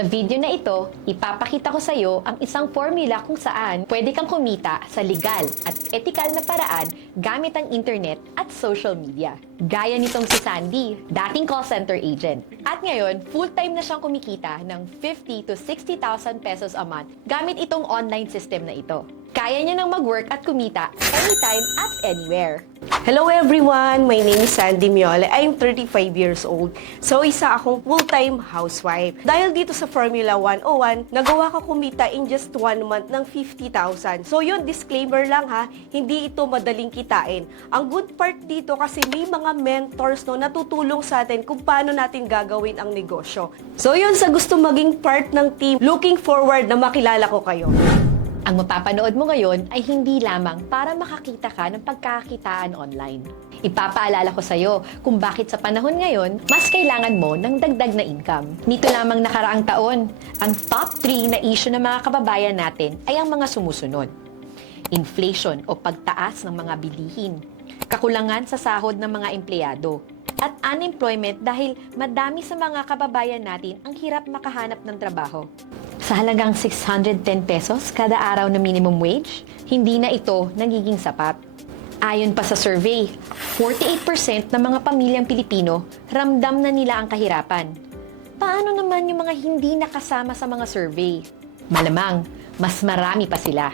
Sa video na ito, ipapakita ko sa iyo ang isang formula kung saan pwede kang kumita sa legal at ethical na paraan gamit ang internet at social media. Gaya nitong si Sandy, dating call center agent. At ngayon, full-time na siyang kumikita ng 50 to 60,000 pesos a month gamit itong online system na ito. Kaya niya nang mag-work at kumita anytime at anywhere. Hello everyone! My name is Sandy Miole. I'm 35 years old. So, isa akong full-time housewife. Dahil dito sa Formula 101, nagawa ko kumita in just 1 month ng 50,000. So, yun, disclaimer lang ha, hindi ito madaling kitain. Ang good part dito kasi may mga mentors no, natutulong sa atin kung paano natin gagawin ang negosyo. So, yun, sa gusto maging part ng team, looking forward na makilala ko kayo. Ang mapapanood mo ngayon ay hindi lamang para makakita ka ng pagkakakitaan online. Ipapaalala ko sa iyo kung bakit sa panahon ngayon, mas kailangan mo ng dagdag na income. Nito lamang nakaraang taon, ang top 3 na issue ng mga kababayan natin ay ang mga sumusunod. Inflation o pagtaas ng mga bilihin, kakulangan sa sahod ng mga empleyado, at unemployment dahil madami sa mga kababayan natin ang hirap makahanap ng trabaho. Sa halagang 610 pesos kada araw na minimum wage, hindi na ito nagiging sapat. Ayon pa sa survey, 48% ng mga pamilyang Pilipino ramdam na nila ang kahirapan. Paano naman yung mga hindi nakasama sa mga survey? Malamang, mas marami pa sila.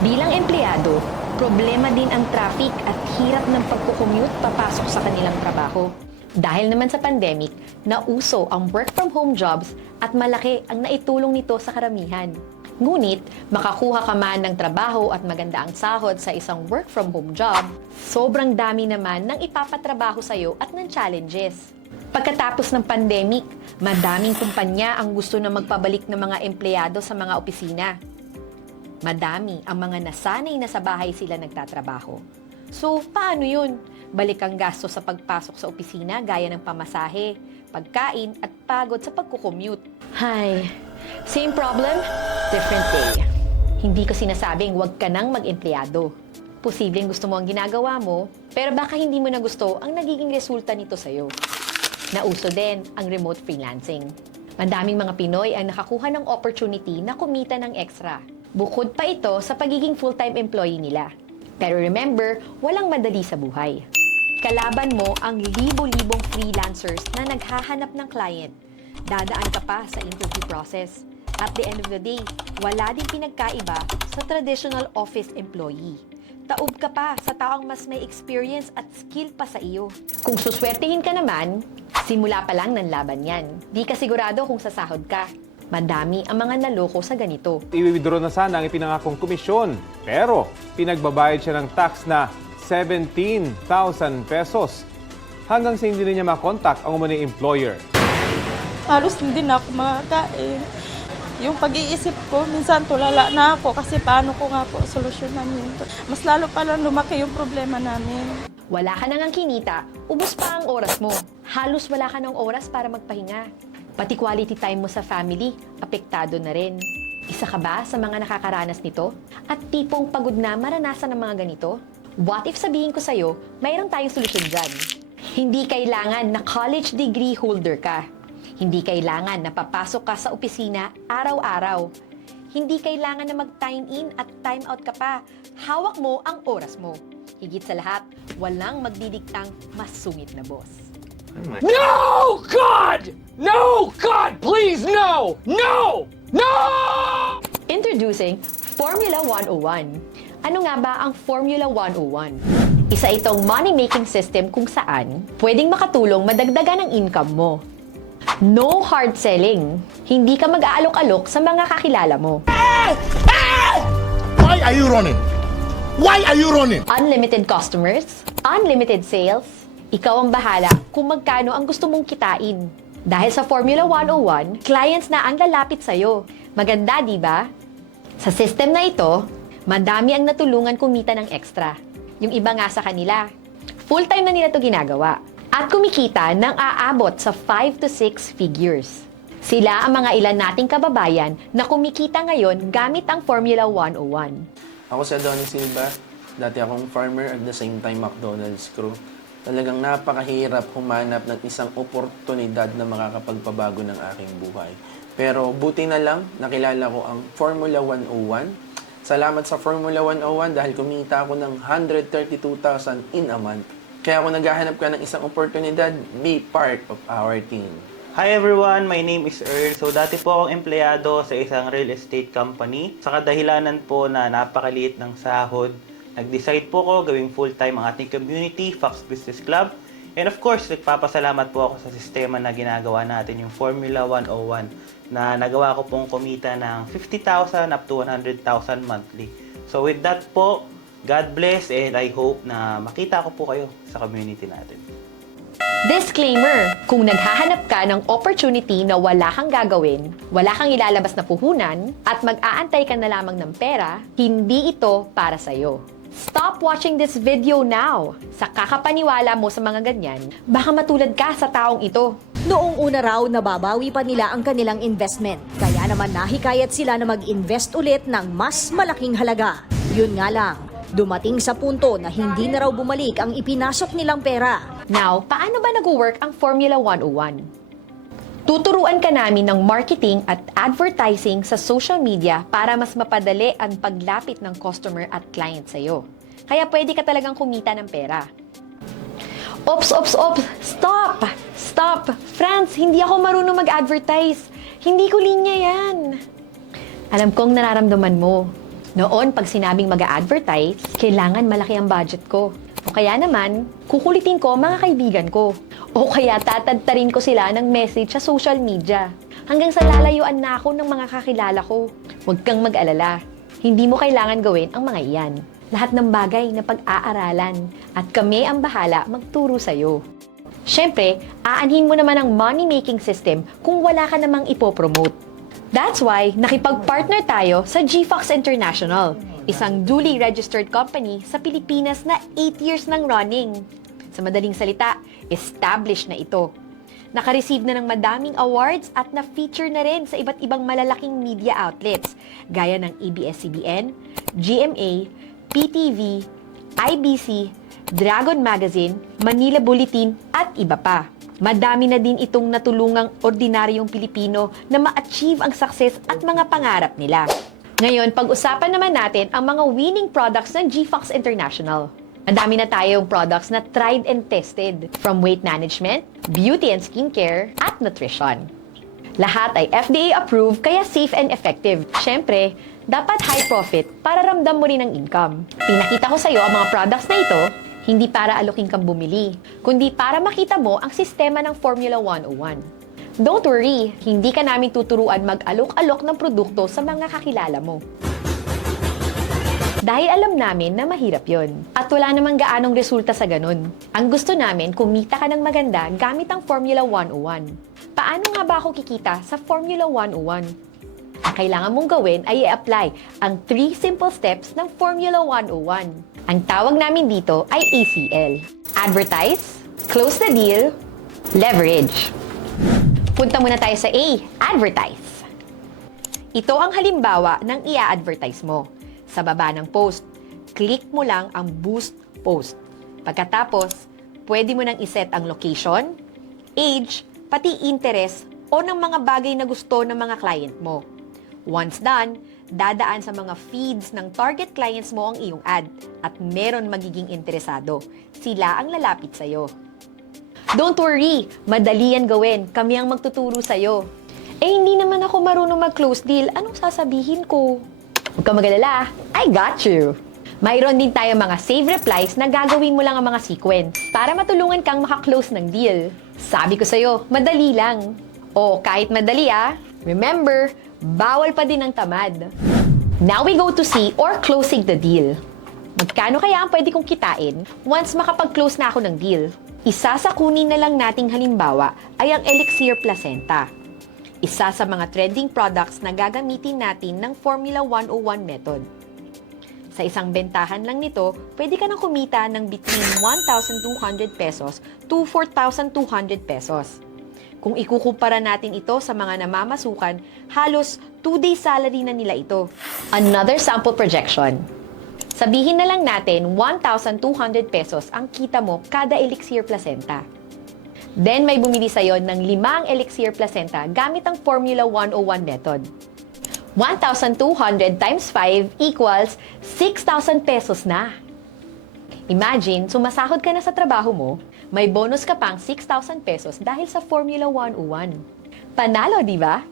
Bilang empleyado, problema din ang traffic at hirap ng pagkukommute papasok sa kanilang trabaho. Dahil naman sa pandemic, nauso ang work-from-home jobs at malaki ang naitulong nito sa karamihan. Ngunit, makakuha ka man ng trabaho at maganda ang sahod sa isang work-from-home job, sobrang dami naman ng ipapatrabaho sa iyo at ng challenges. Pagkatapos ng pandemic, madaming kumpanya ang gusto na magpabalik ng mga empleyado sa mga opisina. Madami ang mga nasanay na sa bahay sila nagtatrabaho. So, paano yun? Balik ang gasto sa pagpasok sa opisina gaya ng pamasahe, pagkain at pagod sa pagkukommute. Hay, same problem, different day. Hindi ko sinasabing huwag ka nang mag-empleyado. Posibleng gusto mo ang ginagawa mo, pero baka hindi mo na gusto ang nagiging resulta nito sa'yo. Nauso din ang remote freelancing. Madaming mga Pinoy ang nakakuha ng opportunity na kumita ng extra. Bukod pa ito sa pagiging full-time employee nila. Pero remember, walang madali sa buhay. Kalaban mo ang libo-libong freelancers na naghahanap ng client. Dadaan ka pa sa interview process. At the end of the day, wala din pinagkaiba sa traditional office employee. Taob ka pa sa taong mas may experience at skill pa sa iyo. Kung suswertehin ka naman, simula pa lang ng laban yan. Di ka sigurado kung sasahod ka. Madami ang mga naloko sa ganito. I-withdraw na sana ang ipinangakong komisyon. Pero pinagbabayad siya ng tax na 17,000 pesos. Hanggang sa hindi na niya makontak ang umano'y employer. Halos hindi na ako makakain. Yung pag-iisip ko, minsan tulala na ako kasi paano ko nga po solusyonan yun. Mas lalo palang lumaki yung problema namin. Wala ka nang kinita, ubos pa ang oras mo. Halos wala ka ng oras para magpahinga. Pati quality time mo sa family, apektado na rin. Isa ka ba sa mga nakakaranas nito? At tipong pagod na maranasan ng mga ganito? What if sabihin ko sa'yo, mayroon tayong solusyon dyan? Hindi kailangan na college degree holder ka. Hindi kailangan na papasok ka sa opisina araw-araw. Hindi kailangan na mag-time in at time out ka pa. Hawak mo ang oras mo. Higit sa lahat, walang magdidiktang mas sungit na boss. No, God! No, God, please, no! No! No! Introducing Formula 101. Ano nga ba ang Formula 101? Isa itong money-making system kung saan pwedeng makatulong madagdagan ang income mo. No hard selling. Hindi ka mag-aalok-alok sa mga kakilala mo. Why are you running? Why are you running? Unlimited customers, unlimited sales. Ikaw ang bahala kung magkano ang gusto mong kitain. Dahil sa Formula 101, clients na ang lalapit sa'yo. Maganda, di ba? Sa system na ito, madami ang natulungan kumita ng extra. Yung iba nga sa kanila, full-time na nila ito ginagawa. At kumikita ng aabot sa 5 to 6 figures. Sila ang mga ilan nating kababayan na kumikita ngayon gamit ang Formula 101. Ako si Adonis Silva, dati akong farmer at the same time McDonald's crew. Talagang napakahirap humanap ng isang oportunidad na makakapagpabago ng aking buhay. Pero buti na lang, nakilala ko ang Formula 101. Salamat sa Formula 101 dahil kumita ako ng 132,000 in a month. Kaya kung naghahanap ka ng isang oportunidad, be part of our team. Hi everyone, my name is Earl. So dati po akong empleyado sa isang real estate company. Sa kadahilanan po na napakaliit ng sahod, nag-decide po ako gawing full-time ang ating community, Fox Business Club. And of course, nagpapasalamat po ako sa sistema na ginagawa natin, yung Formula 101, na nagawa ko pong kumita ng 50,000 up to 100,000 monthly. So with that po, God bless and I hope na makita ko po kayo sa community natin. Disclaimer! Kung naghahanap ka ng opportunity na wala kang gagawin, wala kang ilalabas na puhunan, at mag-aantay ka na lamang ng pera, hindi ito para sa'yo. Stop watching this video now! Sa kakapaniwala mo sa mga ganyan, baka matulad ka sa taong ito. Noong una raw, nababawi pa nila ang kanilang investment. Kaya naman nahikayat sila na mag-invest ulit ng mas malaking halaga. Yun nga lang, dumating sa punto na hindi na raw bumalik ang ipinasok nilang pera. Now, paano ba nag-work ang Formula 101? Tuturuan ka namin ng marketing at advertising sa social media para mas mapadali ang paglapit ng customer at client sa'yo. Kaya pwede ka talagang kumita ng pera. Ops! Stop! Stop! Franz, hindi ako marunong mag-advertise. Hindi ko linya yan. Alam kong nararamdaman mo. Noon, pag sinabing mag-advertise, kailangan malaki ang budget ko. O kaya naman, kukulitin ko mga kaibigan ko. O kaya tatadtarin ko sila ng message sa social media. Hanggang sa lalayuan na ako ng mga kakilala ko. Huwag kang mag-alala. Hindi mo kailangan gawin ang mga iyan. Lahat ng bagay na pag-aaralan. At kami ang bahala magturo sa'yo. Siyempre, aanhin mo naman ang money-making system kung wala ka namang ipopromote. That's why nakipag-partner tayo sa GFox International, isang duly registered company sa Pilipinas na 8 years nang running. Sa madaling salita, established na ito. Naka-receive na ng madaming awards at na-feature na rin sa iba't ibang malalaking media outlets gaya ng ABS-CBN, GMA, PTV, IBC, Dragon Magazine, Manila Bulletin at iba pa. Madami na din itong natulungang ordinaryong Pilipino na ma-achieve ang success at mga pangarap nila. Ngayon, pag-usapan naman natin ang mga winning products ng GFox International. Madami na tayong products na tried and tested, from weight management, beauty and skincare, at nutrition. Lahat ay FDA approved kaya safe and effective. Siyempre, dapat high profit para ramdam mo rin ang income. Pinakita ko sa iyo ang mga products na ito, hindi para alokin kang bumili, kundi para makita mo ang sistema ng Formula 101. Don't worry, hindi ka namin tuturuan mag-alok-alok ng produkto sa mga kakilala mo. Dahil alam namin na mahirap yon. At wala namang gaanong resulta sa ganun. Ang gusto namin, kumita ka ng maganda gamit ang Formula 101. Paano nga ba ako kikita sa Formula 101? Ang kailangan mong gawin ay i-apply ang 3 simple steps ng Formula 101. Ang tawag namin dito ay ACL. Advertise, close the deal, leverage. Punta muna tayo sa A, advertise. Ito ang halimbawa ng i-advertise mo. Sa baba ng post, click mo lang ang boost post. Pagkatapos, pwede mo nang iset ang location, age, pati interest o ng mga bagay na gusto ng mga client mo. Once done, dadaan sa mga feeds ng target clients mo ang iyong ad at meron magiging interesado. Sila ang lalapit sa'yo. Don't worry, madali yan gawin. Kami ang magtuturo sa'yo. Hindi naman ako marunong mag-close deal. Anong sasabihin ko? Huwag kang mag-alala, I got you! Mayroon din tayo mga save replies na gagawin mo lang ang mga sequence para matulungan kang makaklose ng deal. Sabi ko sa'yo, madali lang. O kahit madali remember, bawal pa din ang tamad. Now we go to C or closing the deal. Magkano kaya ang pwede kong kitain once makapag-close na ako ng deal? Isa sa kunin na lang nating halimbawa ay ang Elixir Placenta. Isa sa mga trending products na gagamitin natin ng Formula 101 method. Sa isang bentahan lang nito, pwede ka nang kumita ng between 1,200 pesos to 4,200 pesos. Kung ikukumpara natin ito sa mga namamasukan, halos 2-day salary na nila ito. Another sample projection. Sabihin na lang natin 1,200 pesos ang kita mo kada Elixir Placenta. Then may bumili sa'yo ng 5 Elixir placenta gamit ang Formula 101 method. 1,200 times 5 equals 6,000 pesos na. Imagine, sumasahod ka na sa trabaho mo, may bonus ka pang 6,000 pesos dahil sa Formula 101. Panalo, di ba?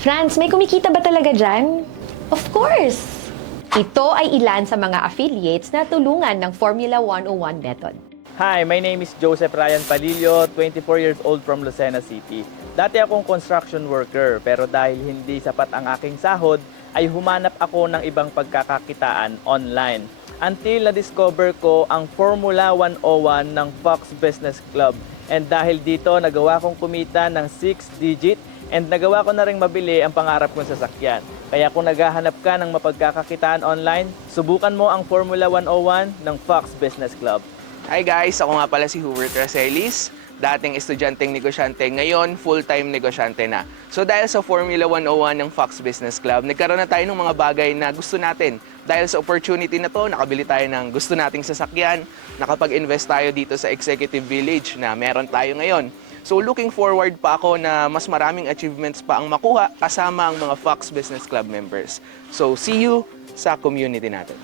Franz, may kumikita ba talaga dyan? Of course! Ito ay ilan sa mga affiliates na tulungan ng Formula 101 method. Hi, my name is Joseph Ryan Palillo, 24 years old from Lucena City. Dati akong construction worker, pero dahil hindi sapat ang aking sahod, ay humanap ako ng ibang pagkakakitaan online. Until na-discover ko ang Formula 101 ng Fox Business Club. And dahil dito, nagawa kong kumita ng 6-digit and nagawa ko na rin mabili ang pangarap kong sasakyan. Kaya kung naghahanap ka ng mapagkakakitaan online, subukan mo ang Formula 101 ng Fox Business Club. Hi guys, ako nga pala si Hubert Racelis. Dating estudyanteng negosyante, ngayon full-time negosyante na. So dahil sa Formula 101 ng Fox Business Club, nagkaroon na tayo ng mga bagay na gusto natin. Dahil sa opportunity na to, nakabili tayo ng gusto nating sasakyan, nakapag-invest tayo dito sa Executive Village na meron tayo ngayon. So looking forward pa ako na mas maraming achievements pa ang makuha kasama ang mga Fox Business Club members. So see you sa community natin.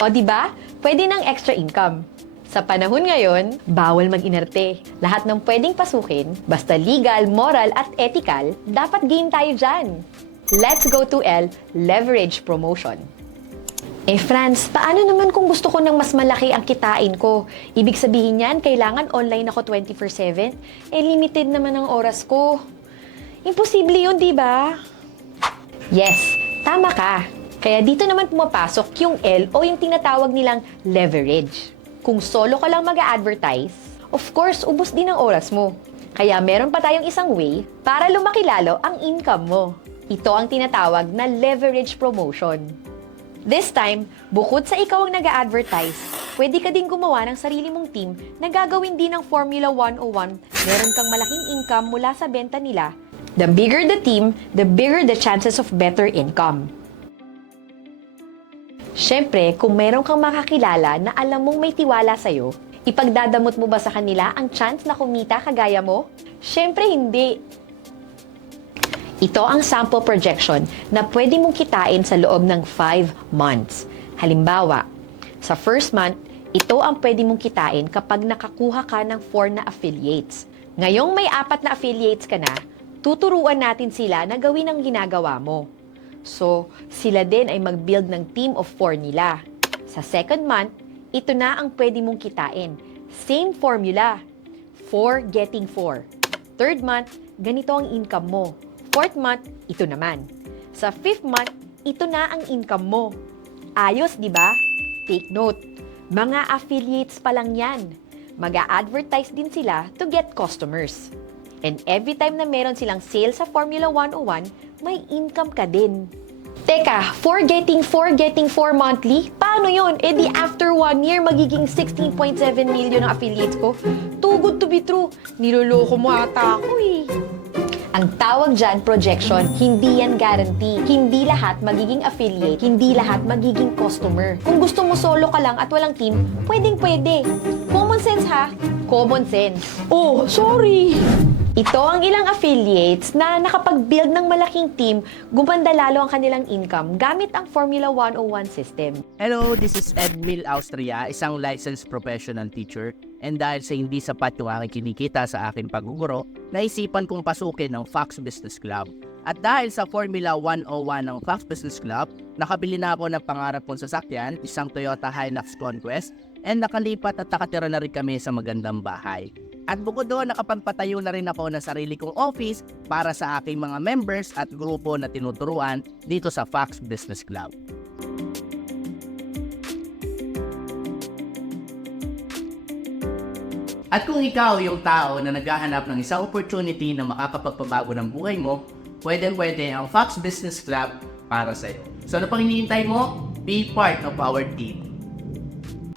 O di ba? Pwede ng extra income. Sa panahon ngayon, bawal mag-inerte. Lahat ng pwedeng pasukin, basta legal, moral at ethical, dapat game tayo dyan. Let's go to L, leverage promotion. Franz, paano naman kung gusto ko ng mas malaki ang kitain ko? Ibig sabihin yan, kailangan online ako 24/7? Limited naman ang oras ko. Imposible yun, di ba? Yes, tama ka. Kaya dito naman pumapasok yung L o yung tinatawag nilang leverage. Kung solo ka lang mag-a-advertise, of course, ubos din ang oras mo. Kaya meron pa tayong isang way para lumaki lalo ang income mo. Ito ang tinatawag na leverage promotion. This time, bukod sa ikaw ang nag-a-advertise, pwede ka din gumawa ng sarili mong team na gagawin din ng Formula 101. Meron kang malaking income mula sa benta nila. The bigger the team, the bigger the chances of better income. Siyempre, kung meron kang makakilala na alam mong may tiwala sa'yo, ipagdadamot mo ba sa kanila ang chance na kumita kagaya mo? Siyempre, hindi. Ito ang sample projection na pwede mong kitain sa loob ng 5 months. Halimbawa, sa first month, ito ang pwede mong kitain kapag nakakuha ka ng 4 na affiliates. Ngayong may 4 na affiliates ka na, tuturuan natin sila na gawin ang ginagawa mo. So, sila din ay mag-build ng team of 4 nila. Sa second month, ito na ang pwede mong kitain. Same formula. 4 getting 4. Third month, ganito ang income mo. Fourth month, ito naman. Sa fifth month, ito na ang income mo. Ayos, di ba? Take note, mga affiliates pa lang yan. Mag-a-advertise din sila to get customers. And every time na meron silang sale sa Formula 101, may income ka din. Teka, 4 getting 4 monthly? Paano yun? Di after 1 year, magiging 16.7 million ang affiliates ko. Too good to be true. Niloloko mo ata ako eh. Ang tawag dyan, projection, hindi yan guarantee. Hindi lahat magiging affiliate, hindi lahat magiging customer. Kung gusto mo solo ka lang at walang team, pwedeng-pwede. Common sense ha? Common sense. Oh, sorry! Ito ang ilang affiliates na nakapag-build ng malaking team, gumanda lalo ang kanilang income gamit ang Formula 101 system. Hello, this is Edmil Austria, isang licensed professional teacher. And dahil sa hindi sapat yung aking kinikita sa aking pagguguro, naisipan kong pasukin ng Fox Business Club. At dahil sa Formula 101 ng Fox Business Club, nakabili na ako ng pangarap kong sasakyan, isang Toyota Hilux Conquest, and nakalipat at nakatira na rin kami sa magandang bahay. At bukod doon, nakapagpatayo na rin ako ng sarili kong office para sa aking mga members at grupo na tinuturuan dito sa Fox Business Club. At kung ikaw yung tao na naghahanap ng isang opportunity na makakapagpabago ng buhay mo, pwedeng-pwede ang Fox Business Club para sa'yo. So ano pang hinihintay mo? Be part of our team.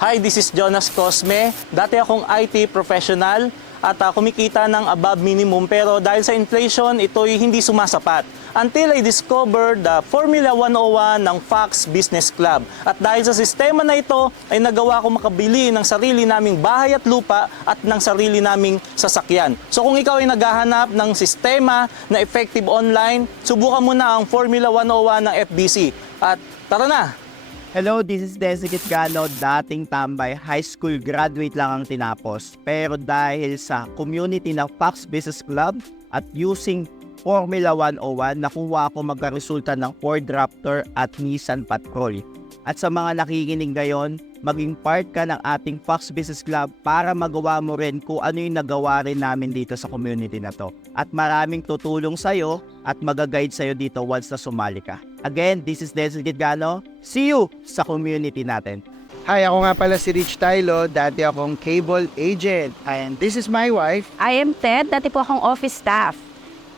Hi, this is Jonas Cosme. Dati akong IT professional at kumikita ng above minimum, pero dahil sa inflation, ito'y hindi sumasapat. Until I discovered the Formula 101 ng Fox Business Club. At dahil sa sistema na ito, ay nagawa ko makabili ng sarili naming bahay at lupa at ng sarili naming sasakyan. So kung ikaw ay naghahanap ng sistema na effective online, subukan mo na ang Formula 101 ng FBC. At tara na! Hello, this is Desi Kitgano, dating tambay, high school graduate lang ang tinapos. Pero dahil sa community ng Fox Business Club at using Formula 101, nakuha ako magkaresulta ng Ford Raptor at Nissan Patrol. At sa mga nakikinig ngayon, maging part ka ng ating Fox Business Club para magawa mo rin kung ano yung nagawa rin namin dito sa community na to. At maraming tutulong sa'yo at magaguide sa'yo dito once na sumali ka. Again, this is Desi Kitgano. See you sa community natin. Hi, ako nga pala si Rich Tylo, dati akong cable agent. And this is my wife. I am Ted, dati po akong office staff.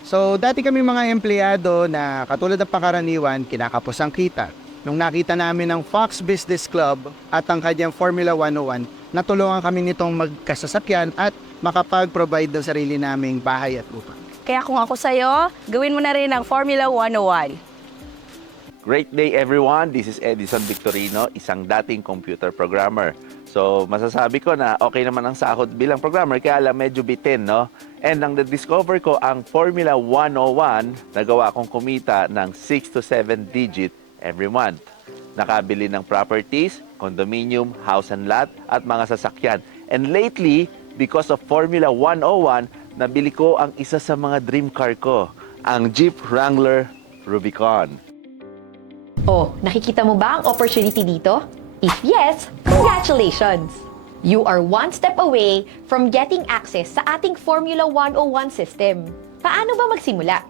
So, dati kami mga empleyado na katulad ng pangkaraniwan, kinakapos ang kita. Nung nakita namin ang Fox Business Club at ang kanyang Formula 101, natulungan kami nitong magkasasakyan at makapag-provide ng sarili naming bahay at lupa. Kaya kung ako sa'yo, gawin mo na rin ang Formula 101. Great day everyone, this is Edison Victorino, isang dating computer programmer. So masasabi ko na okay naman ang sahod bilang programmer, kaya lang medyo bitin, no? And nang na-discover ko ang Formula 101, nagawa akong kumita ng 6 to 7 digit every month. Nakabili ng properties, condominium, house and lot, at mga sasakyan. And lately, because of Formula 101, nabili ko ang isa sa mga dream car ko, ang Jeep Wrangler Rubicon. Oh, nakikita mo ba ang opportunity dito? If yes, congratulations! You are one step away from getting access sa ating Formula 101 system. Paano ba magsimula?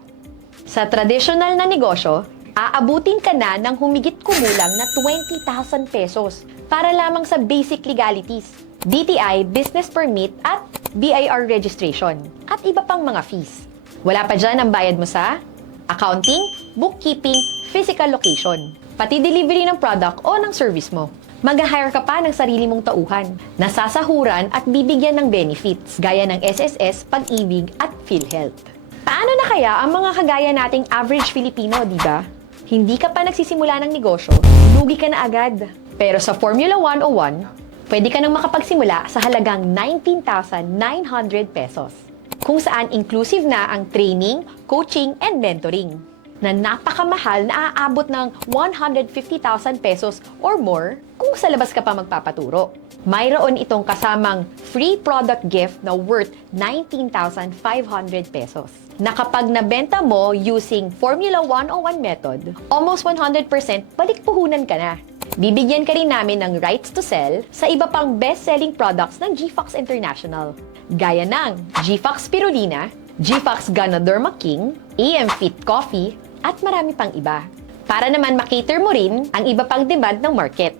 Sa traditional na negosyo, aabutin ka na ng humigit kumulang na 20,000 pesos para lamang sa basic legalities, DTI, business permit at BIR registration, at iba pang mga fees. Wala pa dyan ang bayad mo sa accounting, bookkeeping, physical location, pati delivery ng product o ng service mo. Mag-hire ka pa ng sarili mong tauhan, nasasahuran at bibigyan ng benefits gaya ng SSS, Pag-ibig at PhilHealth. Paano na kaya ang mga kagaya nating average Filipino, di ba? Hindi ka pa nagsisimula ng negosyo, lugi ka na agad. Pero sa Formula 101, pwede ka nang makapagsimula sa halagang 19,900 pesos. Kung saan inclusive na ang training, coaching, and mentoring na napakamahal na aabot ng 150,000 pesos or more kung sa labas ka pa magpapaturo. Mayroon itong kasamang free product gift na worth 19,500 pesos. Na kapag nabenta mo using Formula 101 method, almost 100% balik puhunan ka na. Bibigyan ka rin namin ng rights to sell sa iba pang best-selling products ng GFox International. Gaya ng GFox Spirulina, GFox Ganoderma King, AM Fit Coffee, at marami pang iba. Para naman makater mo rin ang iba pang demand ng market.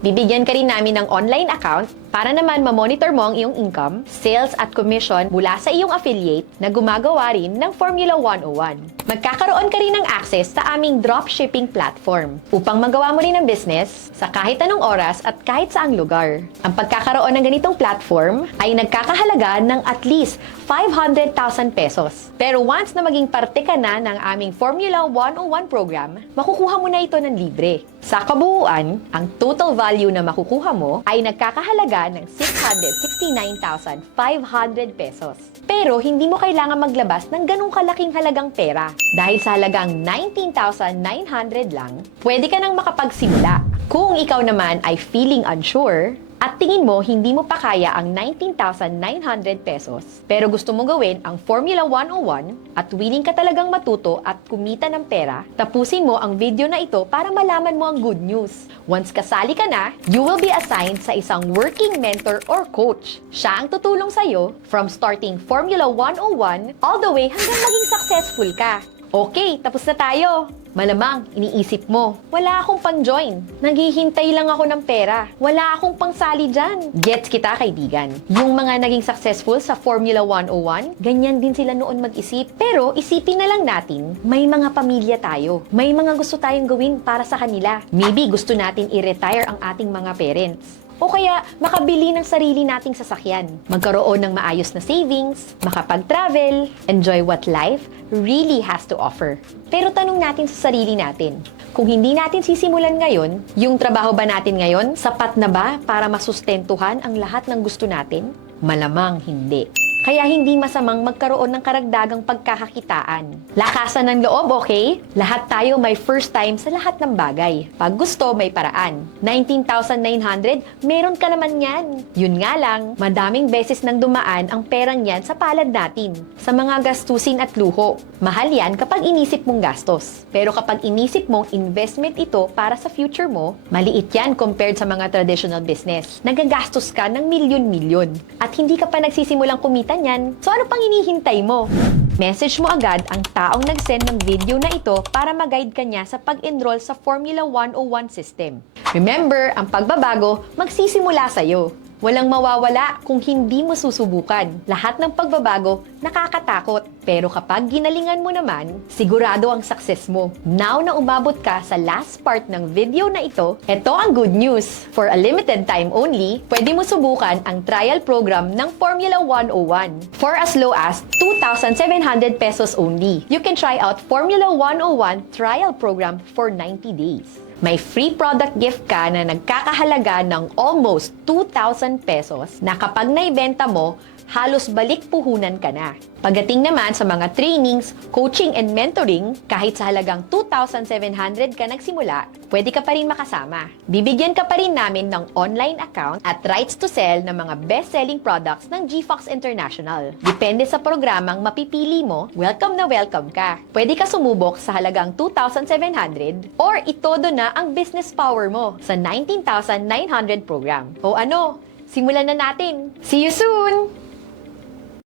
Bibigyan ka rin namin ng online account para naman ma-monitor mo ang iyong income, sales at commission mula sa iyong affiliate na gumagawa rin ng Formula 101. Magkakaroon ka rin ng access sa aming dropshipping platform upang magawa mo rin ang business sa kahit anong oras at kahit saang lugar. Ang pagkakaroon ng ganitong platform ay nagkakahalaga ng at least 500,000 pesos. Pero once na maging parte ka na ng aming Formula 101 program, makukuha mo na ito ng libre. Sa kabuuan, ang total value na makukuha mo ay nagkakahalaga ng 669,500 pesos. Pero hindi mo kailangan maglabas ng ganung kalaking halagang pera. Dahil sa halagang 19,900 lang, pwede ka nang makapagsimula. Kung ikaw naman ay feeling unsure, at tingin mo hindi mo pa kaya ang 19,900 pesos, pero gusto mo gawin ang Formula 101 at willing ka talagang matuto at kumita ng pera, tapusin mo ang video na ito para malaman mo ang good news. Once kasali ka na, you will be assigned sa isang working mentor or coach. Siya ang tutulong sa'yo from starting Formula 101 all the way hanggang maging successful ka. Okay, tapos na tayo. Malamang, iniisip mo, wala akong pang-join. Naghihintay lang ako ng pera. Wala akong pangsali dyan. Gets kita, kaibigan. Yung mga naging successful sa Formula 101, ganyan din sila noon mag-isip. Pero isipin na lang natin, may mga pamilya tayo. May mga gusto tayong gawin para sa kanila. Maybe gusto natin i-retire ang ating mga parents. o kaya makabili ng sarili nating sasakyan. Magkaroon ng maayos na savings, makapag-travel, enjoy what life really has to offer. Pero tanong natin sa sarili natin, kung hindi natin sisimulan ngayon, yung trabaho ba natin ngayon, sapat na ba para masustentuhan ang lahat ng gusto natin? Malamang hindi. Kaya hindi masamang magkaroon ng karagdagang pagkakakitaan. Lakasan ng loob, okay? Lahat tayo may first time sa lahat ng bagay. Pag gusto, may paraan. 19,900, meron ka naman yan. Yun nga lang, madaming beses nang dumaan ang perang yan sa palad natin. Sa mga gastusin at luho. Mahal yan kapag inisip mong gastos. Pero kapag inisip mong investment ito para sa future mo, maliit yan compared sa mga traditional business. Nagagastos ka ng milyon-milyon. At hindi ka pa nagsisimulang kumita niyan. So ano pang hinihintay mo? Message mo agad ang taong nag-send ng video na ito para mag-guide ka niya sa pag-enroll sa Formula 101 system. Remember, ang pagbabago magsisimula sa'yo. Walang mawawala kung hindi mo susubukan. Lahat ng pagbabago nakakatakot. Pero kapag ginalingan mo naman, sigurado ang success mo. Now na umabot ka sa last part ng video na ito, ito ang good news. For a limited time only, pwede mo subukan ang trial program ng Formula 101. For as low as 2,700 pesos only. You can try out Formula 101 trial program for 90 days. May free product gift ka na nagkakahalaga ng almost 2,000 pesos na kapag naibenta mo, halos balik puhunan ka na. Pagdating naman sa mga trainings, coaching and mentoring, kahit sa halagang 2,700 ka nagsimula, pwede ka pa rin makasama. Bibigyan ka pa rin namin ng online account at rights to sell ng mga best-selling products ng GFox International. Depende sa programang mapipili mo, welcome na welcome ka. Pwede ka sumubok sa halagang 2,700 or itodo na ang business power mo sa 19,900 program. O ano, simulan na natin. See you soon!